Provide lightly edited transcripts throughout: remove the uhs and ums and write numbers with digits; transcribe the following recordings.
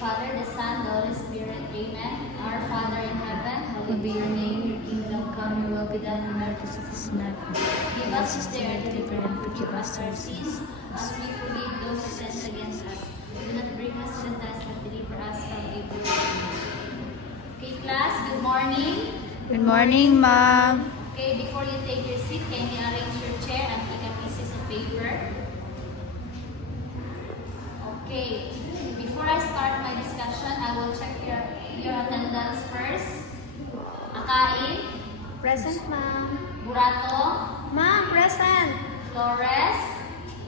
Father, the Son, the Holy Spirit. Amen. Our Father in heaven, hallowed be your name. Your kingdom come, your will be done on earth as it is in heaven. Give us this day our daily bread and forgive us our sins, as we forgive those who sin against us. Do not bring us to test, but deliver us from evil. Okay, class, good morning. Good morning, Ma'am. Okay, before you take your seat, can you arrange your chair and pick up pieces of paper? Okay, before I start my discussion, I will check your attendance first. Akain, Present, Ma'am. Burato, Ma'am, present. Flores.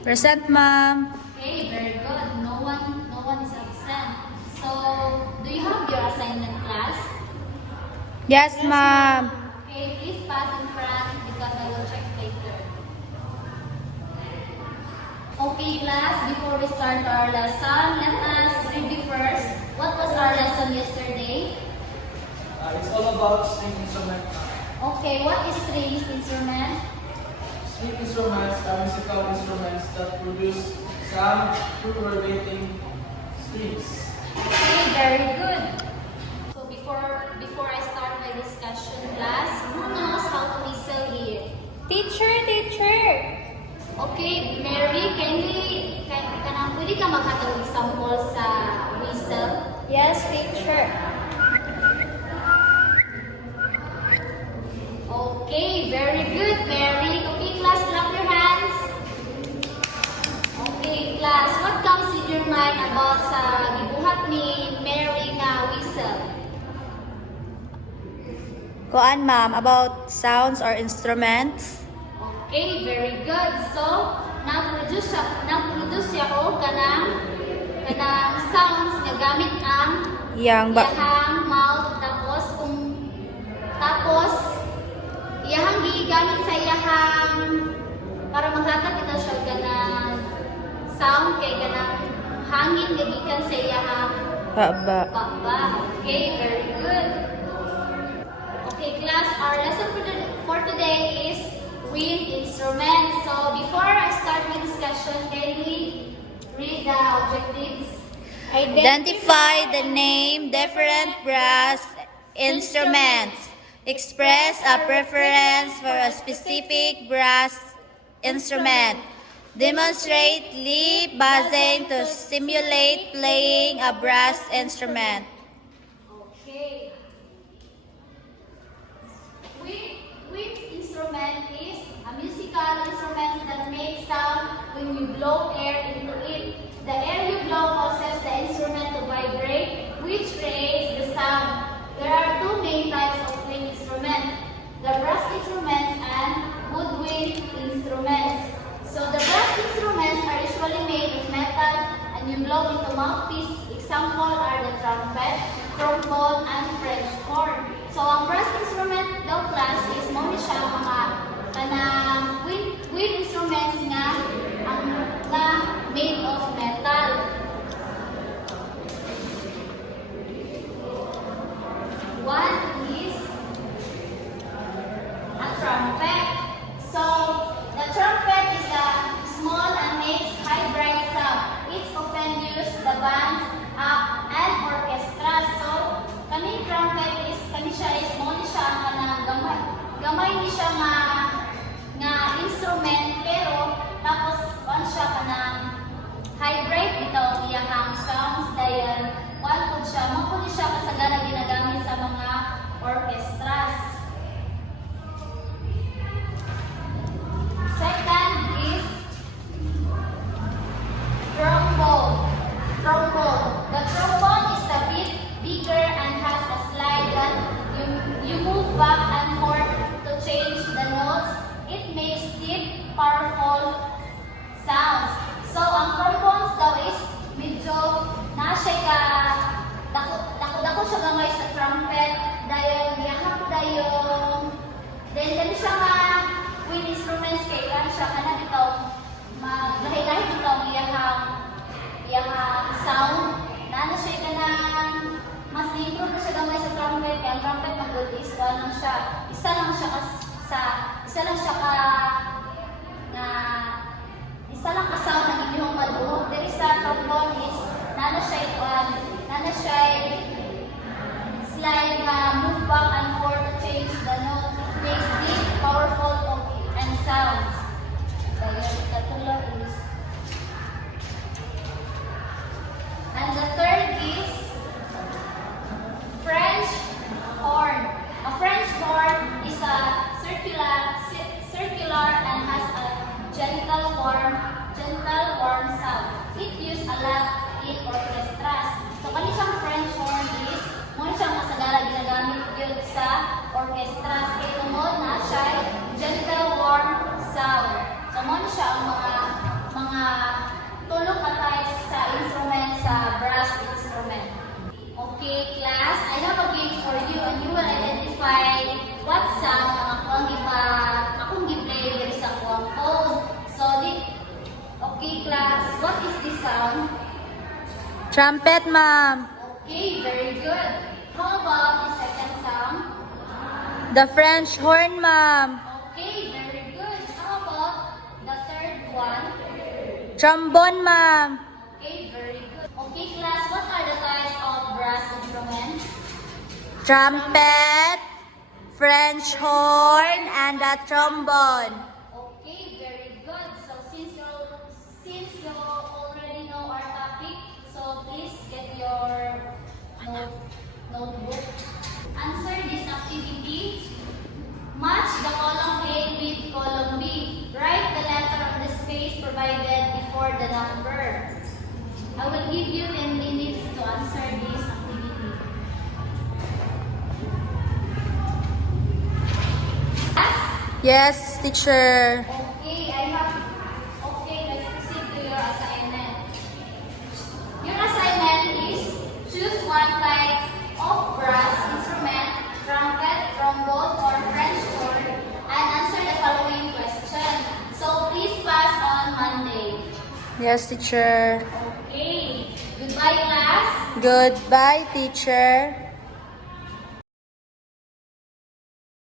Present, Ma'am. Okay, very good. No one is absent. So, do you have your assignment, class? Yes, Ma'am. Okay, please pass in front because I will check later. Okay, class, before we start our lesson, let us review first. What was our lesson yesterday? It's all about string instrument. Okay, what is strings instrument? String instruments are musical instruments that produce sound through rotating strings. Okay, very good. So before I start my discussion, class, who knows how to whistle here? Teacher. Okay, Mary, pwede ka maghatag example sa whistle? Yes, teacher. Okay, very good, Mary. Okay, class, clap your hands. Okay, class, what comes in your mind about sa gibuhat ni Mary nga whistle? Kuan, Ma'am, about sounds or instruments. Okay, very good. So, nag-produce siya ko kanang sounds nga gamit ang Yang iyahang mouth tapos iyahang gigamit sa iyahang para maghatag ito siya kanang sound kay kanang hangin nga gikan sa iyahang Baba. baba. Okay, very good. Okay, class, our lesson for today is wind instruments. So before I start my discussion, can we read the objectives? Identify the name different brass instruments. Express a preference for a specific brass instrument. Demonstrate lip buzzing to simulate playing a brass instrument. Okay. Wind instrument is a musical instrument that makes sound when you blow air into it. The air you blow causes the instrument to vibrate, which creates the sound. There are two main types of wind instruments, the brass instruments and woodwind instruments. So the brass instruments are usually made of metal and you blow into mouthpiece. Example are the trumpet, trombone, and French horn. So ang brass instrument daw class is mo ni siya mga kanang wind instruments nga made of metal. One is a trumpet. So the trumpet is a small and makes high bright sound. It's often used the bands and orchestra. So kani trumpet is mo ni siya kanang gamay ni siya nga instrument pero tapos siya kanang high bright bitaw iyang sounds dayon wala pud siya mo pud siya kasagana ginagamit sa mga orchestras. Second is trombone. The trombone is a bit bigger and has a slide that you move back and forth to change the notes. It makes deep, powerful sounds. So, ang trombones daw is medyo siya ka dako siya gamay sa trumpet dayon yahap dayon then dali siya nga wind instruments kay kan siya kana bitaw maglahi-lahi bitaw iyahang sound na siya kanang mas libro na siya gamay sa trumpet kaya ang trumpet mag-is lang siya isa lang siya ka sound na inyong maduhog. There is a trombone is nana siya lot in orchestras. So, kani siyang French horn is, mo siyang masagara ginagamit yun sa orchestras. Kaya tungod na siya gentle warm sound. So, mo siya ang mga tulong atay sa instrument, sa brass instrument. Okay, class, I have a game for you and you will identify what sound ang akong gi-play diri sa akong phone. So, okay, class, what is this sound? Trumpet, ma'am. Okay, very good. How about the second sound? The French horn, ma'am. Okay, very good. How about the third one? Trombone, ma'am. Okay, very good. Okay, class, what are the types of brass instruments? Trumpet, French horn, and the trombone. Okay, very good. So since you already know our topic, so please get your notebook. Answer this activity. Match the column A with column B. Write the letter on the space provided before the number. I will give you 10 minutes to answer this activity. Yes, teacher. Okay, let's proceed to your assignment. Your assignment is choose one type of brass instrument, trumpet, trombone, or French horn, and answer the following question. So please pass on Monday. Yes, teacher. Okay. Goodbye, class. Goodbye, teacher.